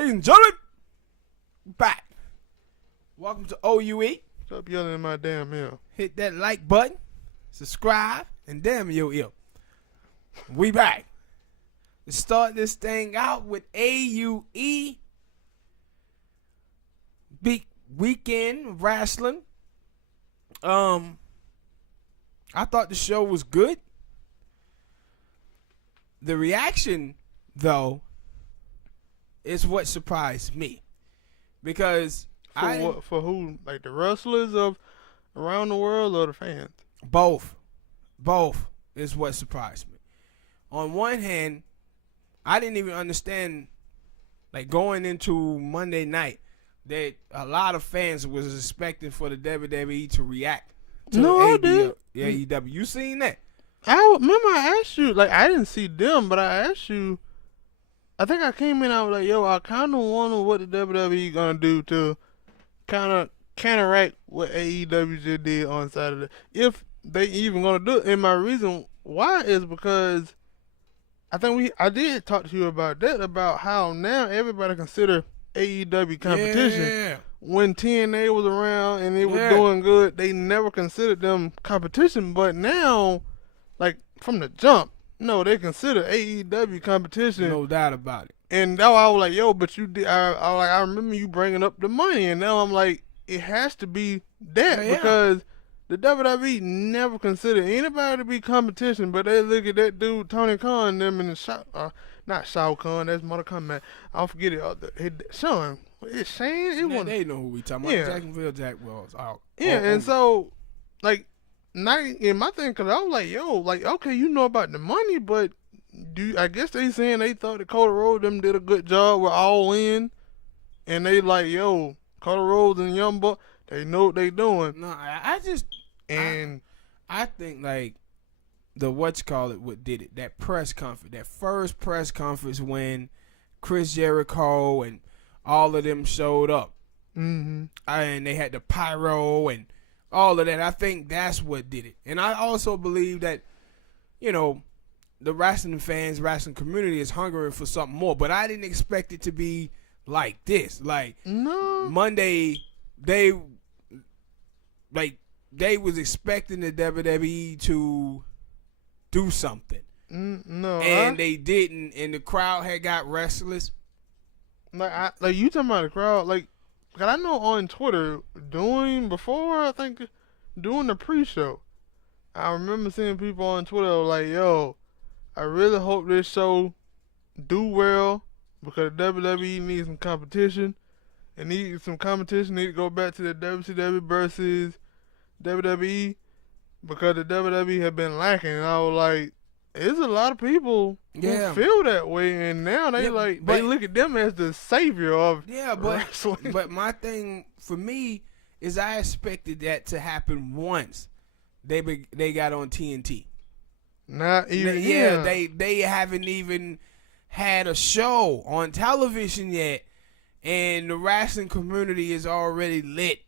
Ladies and gentlemen, back. Welcome to OUE. Stop yelling in my damn ear. Hit that like button, subscribe, and damn your ear. We back. Let's start this thing out with AUE. Big weekend wrestling. I thought the show was good. The reaction, though, is what surprised me. Because for who? Like the wrestlers of around the world or the fans? Both is what surprised me. On one hand, I didn't even understand, like going into Monday night, that a lot of fans was expecting for the WWE to react to AEW. You seen that? I remember I asked you, like I didn't see them, but I asked you. I think I came in, I was like, yo, I kind of wonder what the WWE gonna do to kind of counteract what AEW just did on Saturday, if they even gonna do it. And my reason why is because I think I did talk to you about that, about how now everybody consider AEW competition. Yeah. When TNA was around and it was doing good, they never considered them competition. But now, like from the jump, no, they consider AEW competition. No doubt about it. And now I was like, yo, but you did. I remember you bringing up the money, and now I'm like, it has to be that because the WWE never considered anybody to be competition. But they look at that dude Tony Khan, them in the not Shao Kahn, that's Mortal Kombat. I'll forget it. Sean, it's Shane. They know who we talking about. Jacksonville Jack Wells. And so, like, not in my thing, because I was like, yo, like, okay, you know about the money, but I guess they saying they thought that Cody Rhodes them did a good job with All In, and they like, yo, Cody Rhodes and Young Buck, they know what they doing. No, I think like what did it? That press conference, that first press conference when Chris Jericho and all of them showed up, and they had the pyro and all of that. I think that's what did it. And I also believe that, you know, the wrestling fans, wrestling community is hungering for something more. But I didn't expect it to be like this. Like Monday, they was expecting the WWE to do something. And they didn't, and the crowd had got restless. Like you talking about the crowd, like, cause I know on Twitter doing the pre-show, I remember seeing people on Twitter like, yo, I really hope this show do well because WWE needs some competition. It needs some competition. Need to go back to the WCW versus WWE because the WWE have been lacking. And I was like, there's a lot of people who feel that way, and now they they look at them as the savior of wrestling. But my thing for me is I expected that to happen once they got on TNT. Not even they haven't even had a show on television yet, and the wrestling community is already lit.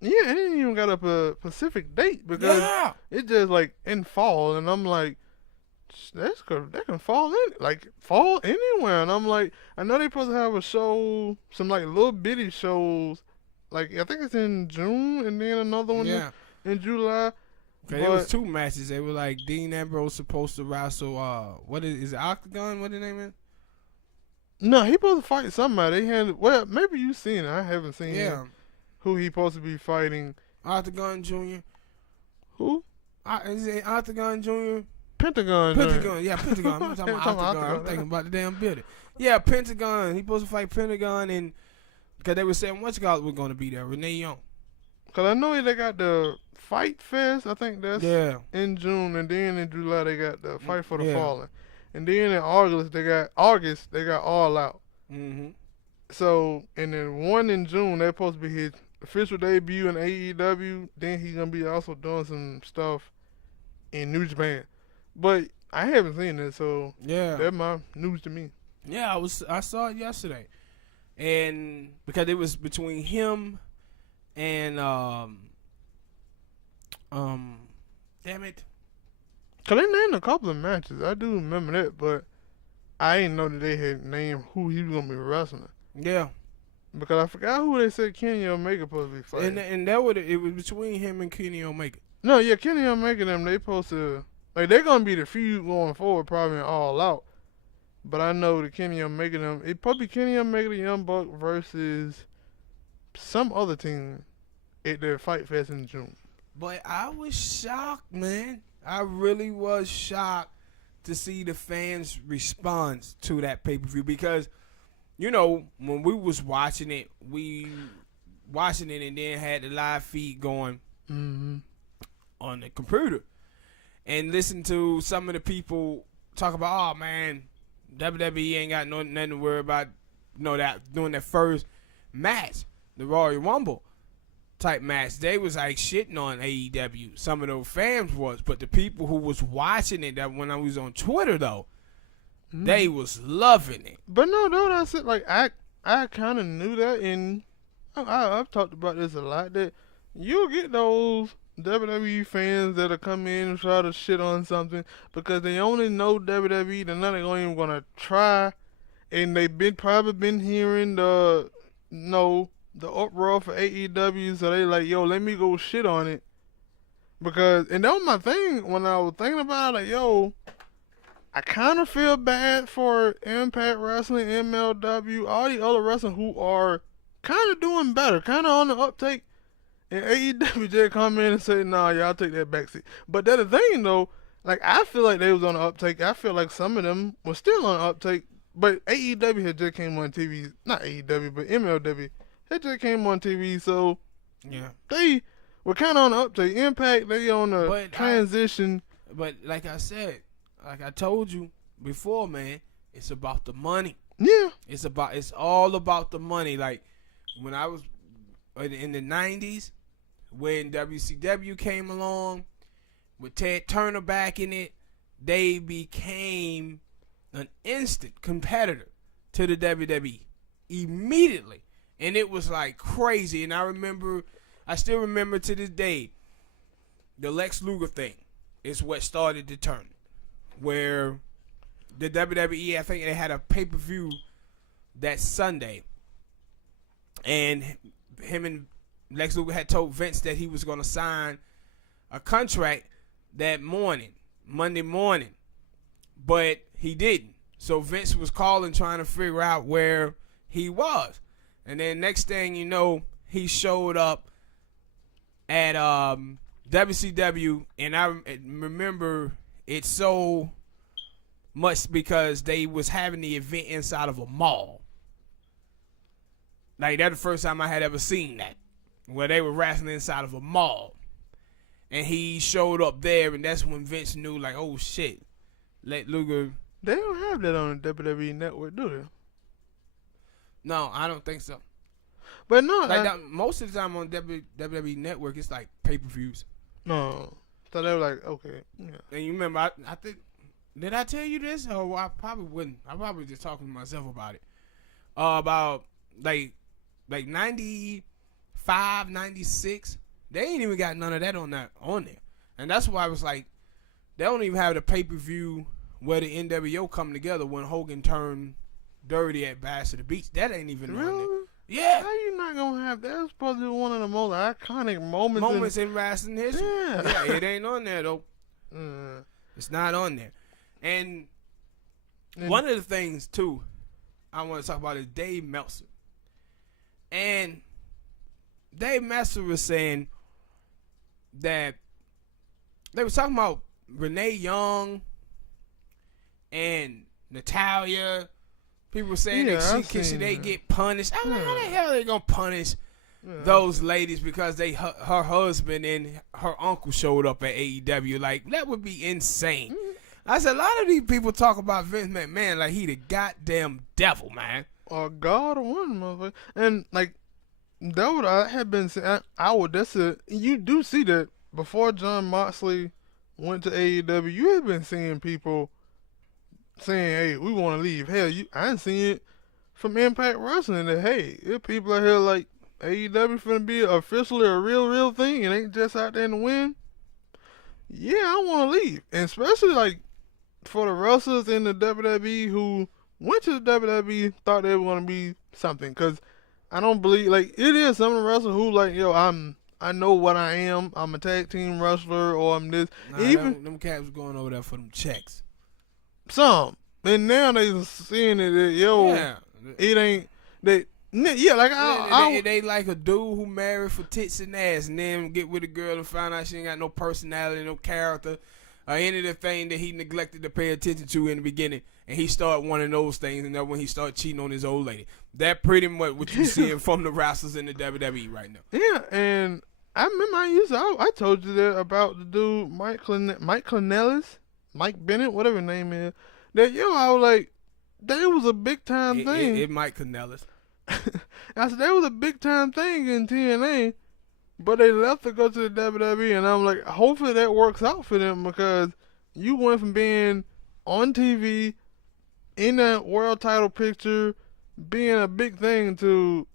Yeah, it ain't even got a specific date because it's just like in fall, and I'm like, that can fall anywhere, and I'm like, I know they supposed to have a show, some like little bitty shows, like I think it's in June, and then another one in July. There was two matches. They were like Dean Ambrose supposed to wrestle. What is it? Octagon? What the name is? No, he supposed to fight somebody. Maybe you seen it. I haven't seen him. Who he supposed to be fighting? Octagon Jr. Who? Is it Octagon Jr.? Pentagon. Yeah, Pentagon. I'm talking about Octagon. I'm thinking about the damn building. Yeah, Pentagon. He supposed to fight Pentagon, and because they were saying what's called was going to be there, Renee Young. Because I know they got the Fight Fest. I think that's in June, and then in July they got the Fight for the Fallen, and then in August they got All Out. So, and then one in June they're supposed to be his official debut in AEW. Then he's gonna be also doing some stuff in New Japan. But I haven't seen it, so that's my news to me. Yeah, I saw it yesterday, and because it was between him and damn it, cause they named a couple of matches. I do remember that, but I didn't know that they had named who he was gonna be wrestling. Yeah. Because I forgot who they said Kenny Omega supposed to be fighting. And that would it was between him and Kenny Omega. No, yeah, Kenny Omega them, they supposed to, like, they're going to be the feud going forward, probably in All Out. But I know the Kenny Omega them, it probably Kenny Omega, the Young Buck versus some other team at their Fight Fest in June. But I was shocked, man. I really was shocked to see the fans' response to that pay-per-view because, you know, when we was watching it, and then had the live feed going on the computer and listen to some of the people talk about, oh man, WWE ain't got nothing to worry about, that doing that first match, the Royal Rumble type match. They was like shitting on AEW. Some of those fans was, but the people who was watching it, that when I was on Twitter though, they was loving it. But no, that's it. Like I kind of knew that, and I've talked about this a lot. That you'll get those WWE fans that'll come in and try to shit on something because they only know WWE. They're not even gonna try, and they've probably been hearing the uproar for AEW, so they like, yo, let me go shit on it. Because, and that was my thing when I was thinking about it, like, yo, I kind of feel bad for Impact Wrestling, MLW, all the other wrestlers who are kind of doing better, kind of on the uptake. And AEW just come in and say, nah, y'all take that backseat. But that's the thing, though, like, I feel like they was on the uptake. I feel like some of them were still on the uptake. But AEW had just came on TV, not AEW, but MLW. It just came on TV, so yeah, they were kind of on the uptake. Impact, they on the transition. But like I said, like I told you before, man, it's about the money. Yeah. It's all about the money. Like when I was in the 90s, when WCW came along with Ted Turner back in it, they became an instant competitor to the WWE immediately. And it was like crazy. And I still remember to this day, the Lex Luger thing is what started the turn. Where the WWE, I think they had a pay-per-view that Sunday. And him and Lex Luger had told Vince that he was going to sign a contract that morning, Monday morning. But he didn't. So Vince was calling trying to figure out where he was. And then next thing you know, he showed up at WCW, and I remember it so much because they was having the event inside of a mall. Like, that's the first time I had ever seen that, where they were wrestling inside of a mall. And he showed up there, and that's when Vince knew, like, oh, shit, let Luger... They don't have that on the WWE Network, do they? No, I don't think so. But no, like most of the time on WWE Network, it's like pay-per-views. No, so they were like, okay, yeah. And you remember, I think, did I tell you this? Oh, I probably wouldn't. I probably just talking to myself about it. About like 95, 96, they ain't even got none of that on there. And that's why I was like, they don't even have the pay-per-view where the NWO come together when Hogan turned dirty at Bash to the Beach. That ain't even on there. Yeah. How you not gonna have that? That's supposed to be one of the most iconic moments in wrestling history. Yeah, it ain't on there though. It's not on there. And one of the things too I want to talk about is Dave Meltzer. And Dave Meltzer was saying that they were talking about Renee Young and Natalia. People were saying that they get punished. I'm like, how the hell are they gonna punish those ladies because her husband and her uncle showed up at AEW? Like, that would be insane. I said, a lot of these people talk about Vince McMahon like he the goddamn devil, man. Or God or one, motherfucker. And like that would I had been saying. You do see that before John Moxley went to AEW. You had been seeing people saying, hey, we want to leave. Hell, I ain't seen it from Impact Wrestling that, hey, if people are here like AEW finna be officially a real thing and ain't just out there in the wind, yeah, I want to leave. And especially like for the wrestlers in the WWE who went to the WWE, thought they were going to be something, because I don't believe, like, it is some wrestlers who, like, yo, I know what I am. I'm a tag team wrestler, or I'm this. Nah, Even them cats was going over there for them checks. some. And now they seeing it that, yo, Yeah. it ain't, they, yeah, like, They like a dude who married for tits and ass and then get with a girl and find out she ain't got no personality, no character, or any of the thing that he neglected to pay attention to in the beginning. And he started one of those things, and then when he started cheating on his old lady. That pretty much what you seeing from the wrestlers in the WWE right now. Yeah, and I remember I told you that about the dude Mike Clennellis, Mike Bennett, whatever his name is. That, yo, I was like, that was a big time thing. It Mike Clennellis. I said that was a big time thing in TNA, but they left to go to the WWE, and I'm like, hopefully that works out for them, because you went from being on TV in that world title picture, being a big thing, to,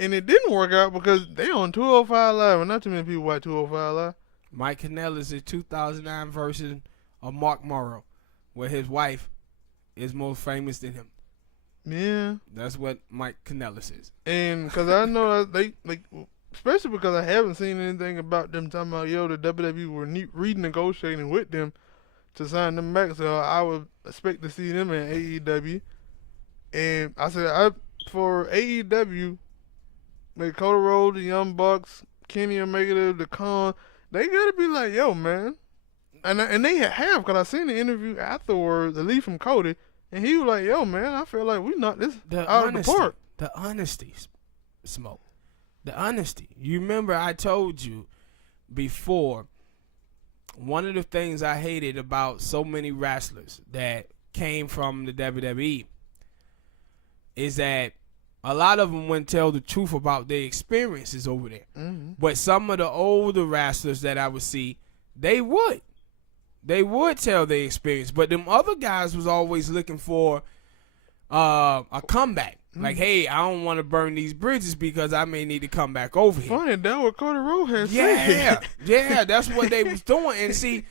and it didn't work out because they on 205 Live, and not too many people watch 205 Live. Mike Clennellis is 2009 version of Mark Morrow, where his wife is more famous than him. Yeah, that's what Mike Clennellis is. And because I know that they, like, especially because I haven't seen anything about them talking about, yo, the WWE were renegotiating with them to sign them back, so I would expect to see them in AEW. And I said, for AEW, like Cody Rhodes, the Young Bucks, Kenny Omega, the Khan, they gotta be like, yo, man. And they have, because I seen the interview afterwards, the lead from Cody, and he was like, yo, man, I feel like we knocked this out of the park. The honesty, Smoke. The honesty. You remember I told you before, one of the things I hated about so many wrestlers that came from the WWE is that a lot of them wouldn't tell the truth about their experiences over there. Mm-hmm. But some of the older wrestlers that I would see, they would. They would tell their experience. But them other guys was always looking for a comeback. Mm-hmm. Like, hey, I don't want to burn these bridges because I may need to come back over here. Funny, that what Cody Rhodes had said. Yeah, that's what they was doing. And see,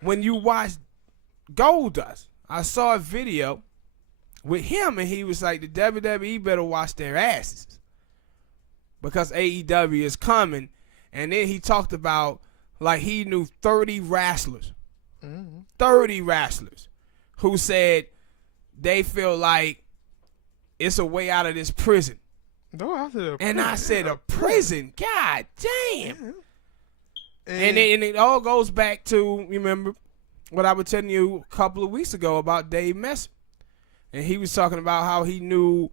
when you watch Goldust, I saw a video with him, and he was like, the WWE better watch their asses because AEW is coming. And then he talked about, like, he knew 30 wrestlers, 30 wrestlers who said they feel like it's a way out of this prison. No, I said a prison. And I said a prison. God damn. And it all goes back to, remember, what I was telling you a couple of weeks ago about Dave Messer. And he was talking about how he knew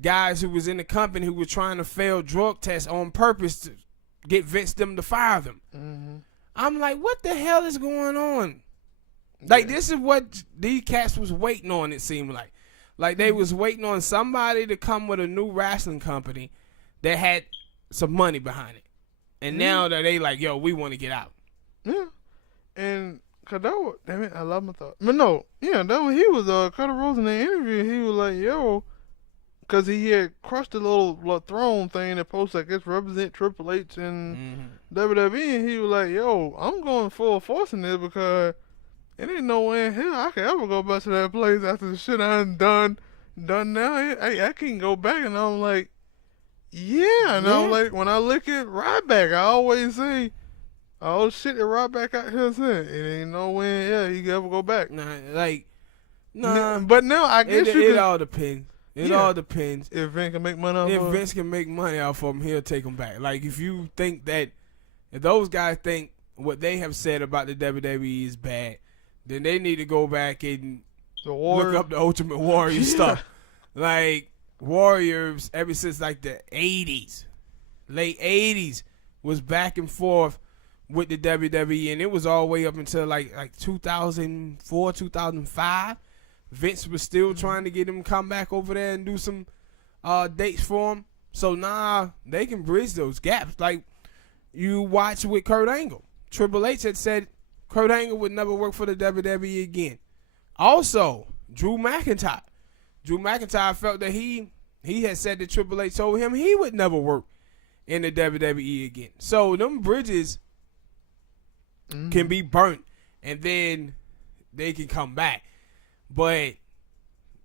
guys who was in the company who were trying to fail drug tests on purpose to get Vince them to fire them. Mm-hmm. I'm like, what the hell is going on? Like, this is what these cats was waiting on, it seemed like. Like, they was waiting on somebody to come with a new wrestling company that had some money behind it. And now that they like, yo, we want to get out. Yeah. And Cado, damn it, I love my thought. But no, yeah, that when he was Cody Rhodes in the interview, he was like, yo, because he had crushed the little throne thing that supposed to, I guess, represent Triple H and WWE, and he was like, yo, I'm going full force in this because it ain't no way in hell I could ever go back to that place after the shit I done now. I can't go back. And I'm like, yeah. And I'm like, when I look at Ryback, I always say, oh shit that Ryback out here said, it ain't no way in hell he can ever go back. Nah. But now I guess it all depends. It all depends. If Vince can make money off of him. If Vince can make money off of him, he'll take him back. Like, if you think that, if those guys think what they have said about the WWE is bad, then they need to go back and look up the Ultimate Warrior stuff. Like, Warriors, ever since like the 80s, late 80s, was back and forth with the WWE, and it was all the way up until like 2004, 2005. Vince was still trying to get him to come back over there and do some dates for him. So they can bridge those gaps. Like, you watch with Kurt Angle. Triple H had said Kurt Angle would never work for the WWE again. Also, Drew McIntyre. Drew McIntyre felt that he had said that Triple H told him he would never work in the WWE again. So them bridges can be burnt, and then they can come back. But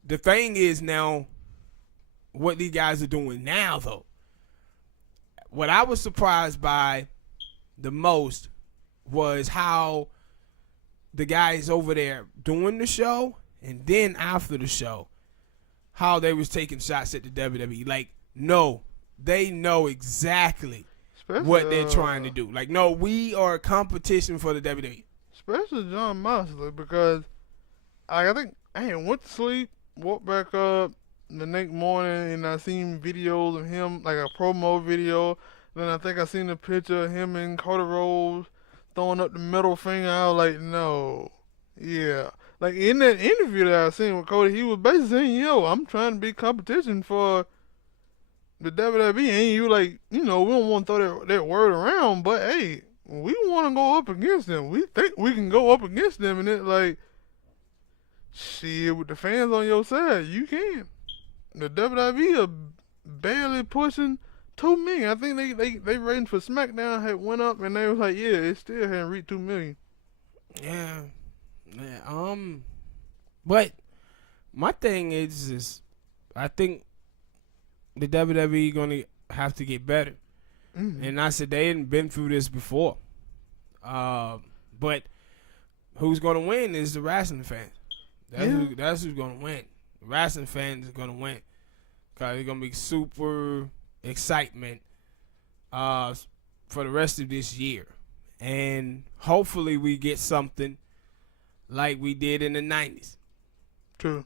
the thing is now, what these guys are doing now, though. What I was surprised by the most was how the guys over there doing the show and then after the show, how they was taking shots at the WWE. Like, no, they know exactly what they're trying to do. Like, no, we are a competition for the WWE. Especially John Moxley, because I think I had went to sleep, woke back up the next morning, and I seen videos of him, like a promo video. Then I think I seen a picture of him and Cody Rhodes throwing up the middle finger. I was like, no. Yeah. Like, in that interview that I seen with Cody, he was basically saying, yo, I'm trying to be competition for the WWE. And you like, you know, we don't want to throw that word around, but hey, we want to go up against them. We think we can go up against them. And it's like, shit, with the fans on your side, you can. The WWE are barely pushing 2 million. I think they rating for SmackDown had went up, and they was like, yeah, it still hadn't reached 2 million. Yeah. But my thing is I think the WWE gonna have to get better. Mm-hmm. And I said they hadn't been through this before. But who's gonna win is the wrestling fans. That's who's gonna win. The wrestling fans are gonna win, cause it's gonna be super excitement for the rest of this year, and hopefully we get something like we did in the 90s. True.